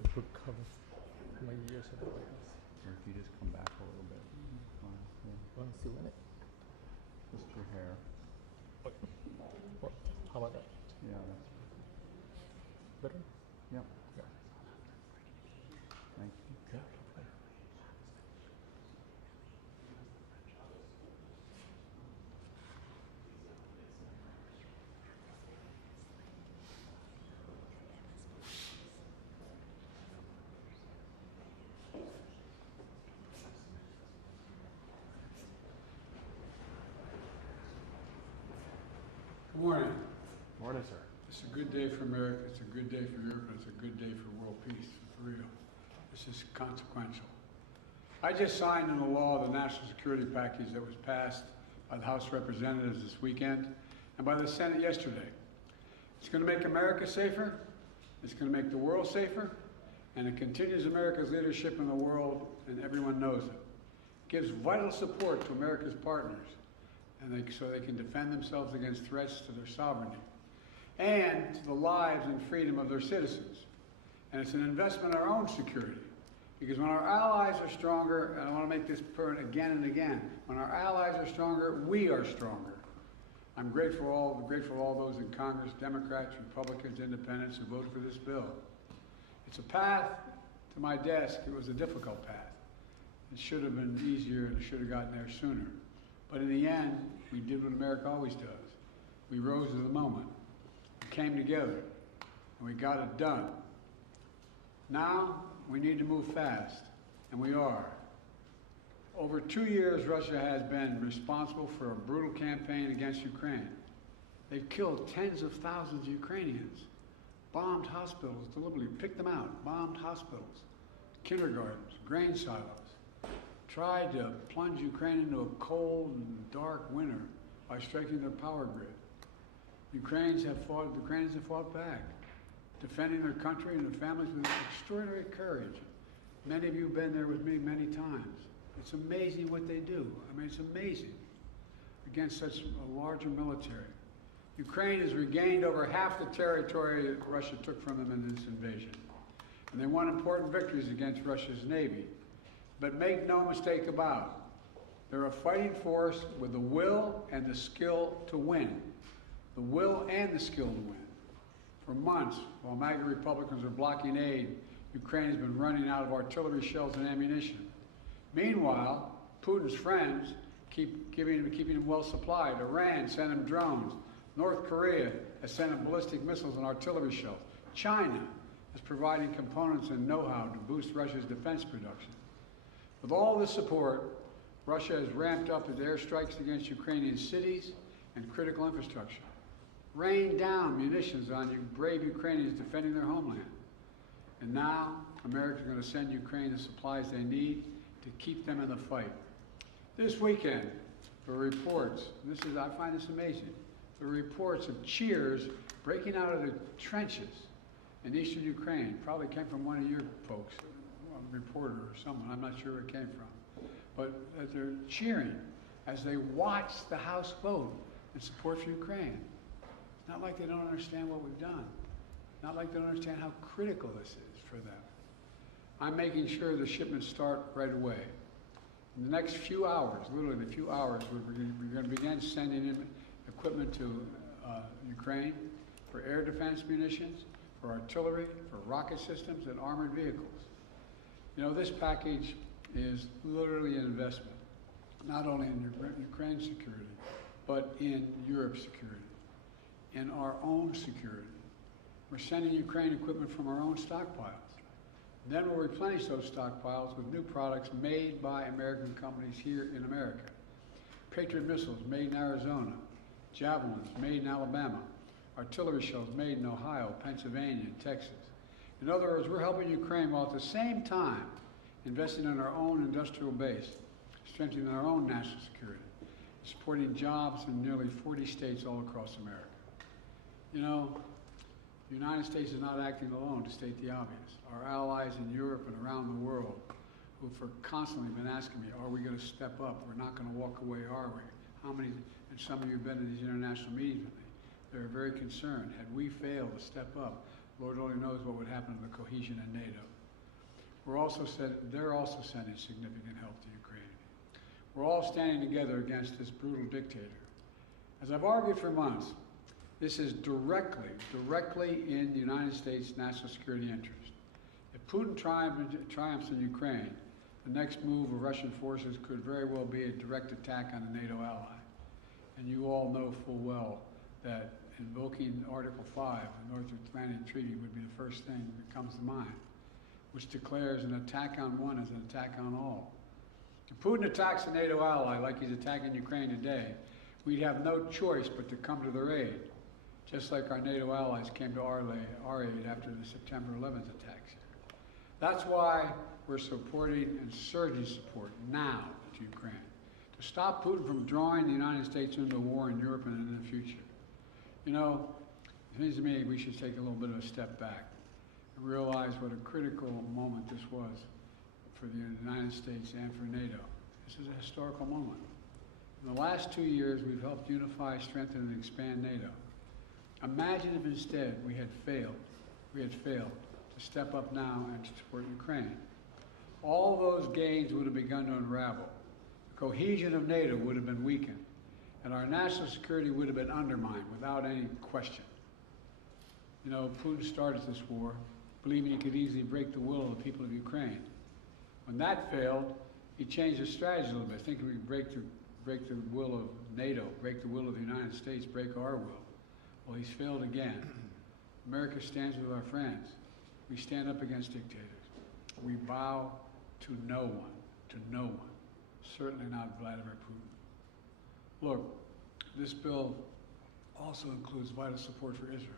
my book cover from my years at the White House. Or if you just come back a little bit. Want to see in it? Just your hair. Okay. Well, how about that? Yeah, that's Better? yep. Yeah. Thank you. Yeah. Good morning. Morning, sir. It's a good day for America, it's a good day for Europe, and it's a good day for world peace, for real. This is consequential. I just signed into law the national security package that was passed by the House of Representatives this weekend and by the Senate yesterday. It's going to make America safer, it's going to make the world safer, and it continues America's leadership in the world, and everyone knows it. It gives vital support to America's partners, and so they can defend themselves against threats to their sovereignty and to the lives and freedom of their citizens. And it's an investment in our own security, because when our allies are stronger, and I want to make this point again and again, when our allies are stronger, we are stronger. I'm grateful to all those in Congress, Democrats, Republicans, Independents, who voted for this bill. It's a path to my desk. It was a difficult path. It should have been easier, and it should have gotten there sooner. But in the end, we did what America always does. We rose to the moment. We came together, and we got it done. Now, we need to move fast, and we are. Over 2 years, Russia has been responsible for a brutal campaign against Ukraine. They've killed tens of thousands of Ukrainians, bombed hospitals deliberately, picked them out, bombed hospitals, kindergartens, grain silos, tried to plunge Ukraine into a cold and dark winter by striking their power grid. Ukrainians have fought back, defending their country and their families with extraordinary courage. Many of you have been there with me many times. It's amazing what they do. I mean, it's amazing against such a larger military. Ukraine has regained over half the territory that Russia took from them in this invasion. And they won important victories against Russia's Navy. But make no mistake about it, they're a fighting force with the will and the skill to win. The will and the skill to win. For months, while MAGA Republicans are blocking aid, Ukraine has been running out of artillery shells and ammunition. Meanwhile, Putin's friends keep keeping him well supplied. Iran sent him drones. North Korea has sent him ballistic missiles and artillery shells. China is providing components and know-how to boost Russia's defense production. With all this support, Russia has ramped up its airstrikes against Ukrainian cities and critical infrastructure, rained down munitions on brave Ukrainians defending their homeland. And now, America is going to send Ukraine the supplies they need to keep them in the fight. This weekend, there were reports, I find this amazing, there were reports of cheers breaking out of the trenches in eastern Ukraine. Probably came from one of your folks, a reporter or someone, I'm not sure where it came from. But that they're cheering as they watch the House vote in support for Ukraine. It's not like they don't understand what we've done. Not like they don't understand how critical this is for them. I'm making sure the shipments start right away. In the next few hours, literally in a few hours, we're going to begin sending in equipment to Ukraine for air defense munitions, for artillery, for rocket systems, and armored vehicles. You know, this package is literally an investment, not only in Ukraine's security, but in Europe's security, in our own security. We're sending Ukraine equipment from our own stockpiles. Then we'll replenish those stockpiles with new products made by American companies here in America. Patriot missiles made in Arizona, Javelins made in Alabama, artillery shells made in Ohio, Pennsylvania, and Texas. In other words, we're helping Ukraine while at the same time investing in our own industrial base, strengthening our own national security, supporting jobs in nearly 40 states all across America. You know, the United States is not acting alone, to state the obvious. Our allies in Europe and around the world, who've constantly been asking me, are we going to step up? We're not going to walk away, are we? How many, and some of you have been to these international meetings with me, they're very concerned. Had we failed to step up, Lord only knows what would happen to the cohesion in NATO. They're also sending significant help to Ukraine. We're all standing together against this brutal dictator. As I've argued for months, this is directly in the United States' national security interest. If Putin triumphs in Ukraine, the next move of Russian forces could very well be a direct attack on a NATO ally. And you all know full well that invoking Article 5, the North Atlantic Treaty, would be the first thing that comes to mind, which declares an attack on one as an attack on all. If Putin attacks a NATO ally like he's attacking Ukraine today, we'd have no choice but to come to their aid, just like our NATO allies came to our aid after the September 11th attacks. That's why we're supporting and surging support now to Ukraine, to stop Putin from drawing the United States into a war in Europe and in the future. You know, it seems to me we should take a little bit of a step back and realize what a critical moment this was for the United States and for NATO. This is a historical moment. In the last 2 years, we've helped unify, strengthen, and expand NATO. Imagine if instead we had failed to step up now and to support Ukraine. All those gains would have begun to unravel. The cohesion of NATO would have been weakened, and our national security would have been undermined without any question. You know, Putin started this war believing he could easily break the will of the people of Ukraine. When that failed, he changed his strategy a little bit, thinking we could break the will of NATO, break the will of the United States, break our will. Well, he's failed again. America stands with our friends. We stand up against dictators. We bow to no one, certainly not Vladimir Putin. Look, this bill also includes vital support for Israel.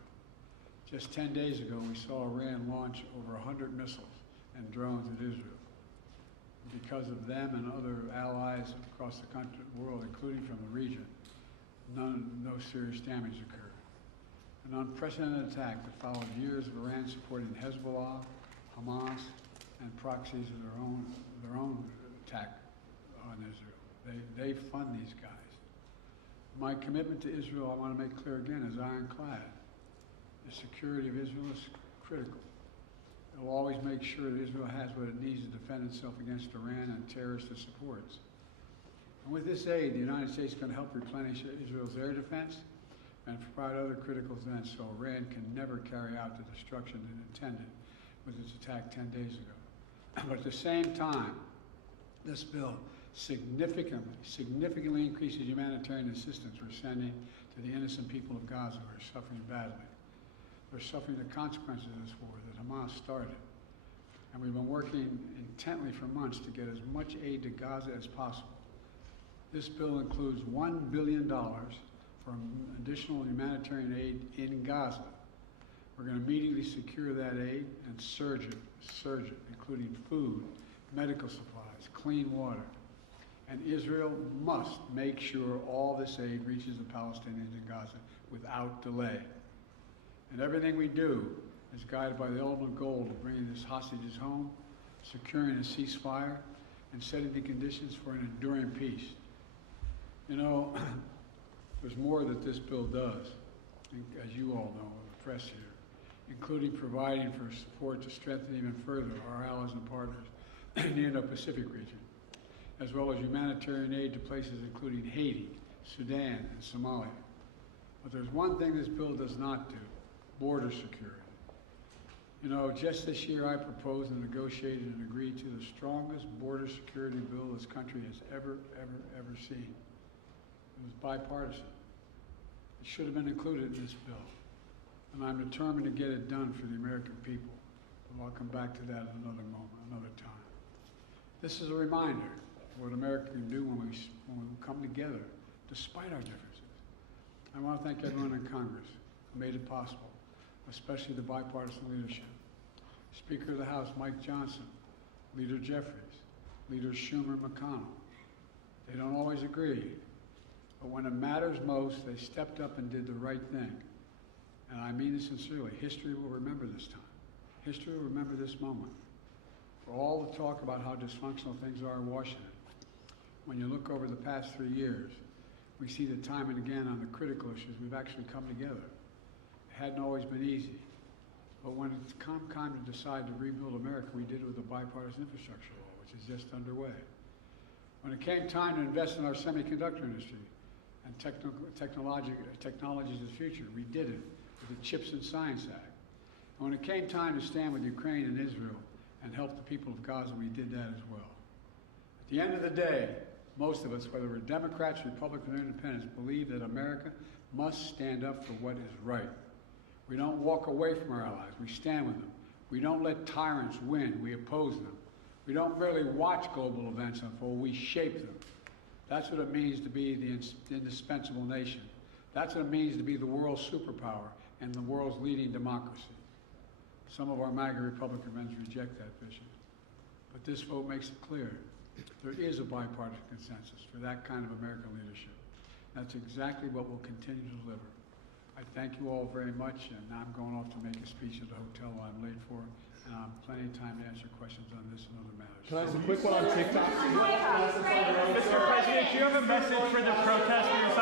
Just 10 days ago, we saw Iran launch over 100 missiles and drones at Israel. Because of them and other allies across the world, including from the region, no serious damage occurred. An unprecedented attack that followed years of Iran supporting Hezbollah, Hamas, and proxies of their own attack on Israel. They fund these guys. My commitment to Israel, I want to make clear again, is ironclad. The security of Israel is critical. It will always make sure that Israel has what it needs to defend itself against Iran and terrorists it supports. And with this aid, the United States is going to help replenish Israel's air defense and provide other critical defense so Iran can never carry out the destruction it intended with its attack 10 days ago. But at the same time, this bill significantly increases humanitarian assistance we're sending to the innocent people of Gaza who are suffering badly. They're suffering the consequences of this war that Hamas started. And we've been working intently for months to get as much aid to Gaza as possible. This bill includes $1 billion for additional humanitarian aid in Gaza. We're going to immediately secure that aid and surge it, including food, medical supplies, clean water. And Israel must make sure all this aid reaches the Palestinians in Gaza without delay. And everything we do is guided by the ultimate goal of bringing these hostages home, securing a ceasefire, and setting the conditions for an enduring peace. You know, there's more that this bill does, as you all know, the press here, including providing for support to strengthen even further our allies and partners in the Indo-Pacific region, as well as humanitarian aid to places including Haiti, Sudan, and Somalia. But there's one thing this bill does not do: border security. You know, just this year I proposed and negotiated and agreed to the strongest border security bill this country has ever seen. It was bipartisan. It should have been included in this bill. And I'm determined to get it done for the American people. But I'll come back to that at another moment, another time. This is a reminder of what America can do when we come together, despite our differences. I want to thank everyone in Congress who made it possible, especially the bipartisan leadership. Speaker of the House, Mike Johnson, Leader Jeffries, Leaders Schumer and McConnell. They don't always agree, but when it matters most, they stepped up and did the right thing. And I mean this sincerely. History will remember this time. History will remember this moment. For all the talk about how dysfunctional things are in Washington, when you look over the past 3 years, we see that time and again on the critical issues, we've actually come together. It hadn't always been easy, But when it's come time to decide to rebuild America, we did it with the bipartisan infrastructure law, which is just underway. When it came time to invest in our semiconductor industry and technologies of the future, we did it with the Chips and Science Act. And when it came time to stand with Ukraine and Israel and help the people of Gaza, we did that as well. At the end of the day, most of us, whether we're Democrats, Republicans, or Independents, believe that America must stand up for what is right. We don't walk away from our allies. We stand with them. We don't let tyrants win. We oppose them. We don't merely watch global events unfold. We shape them. That's what it means to be the indispensable nation. That's what it means to be the world's superpower and the world's leading democracy. Some of our MAGA Republican friends reject that vision. But this vote makes it clear. There is a bipartisan consensus for that kind of American leadership. That's exactly what we'll continue to deliver. I thank you all very much, and now I'm going off to make a speech at the hotel I'm late for, and I have plenty of time to answer questions on this and other matters. Can I ask a quick one on TikTok? Mr. President, do you have a message for the protesters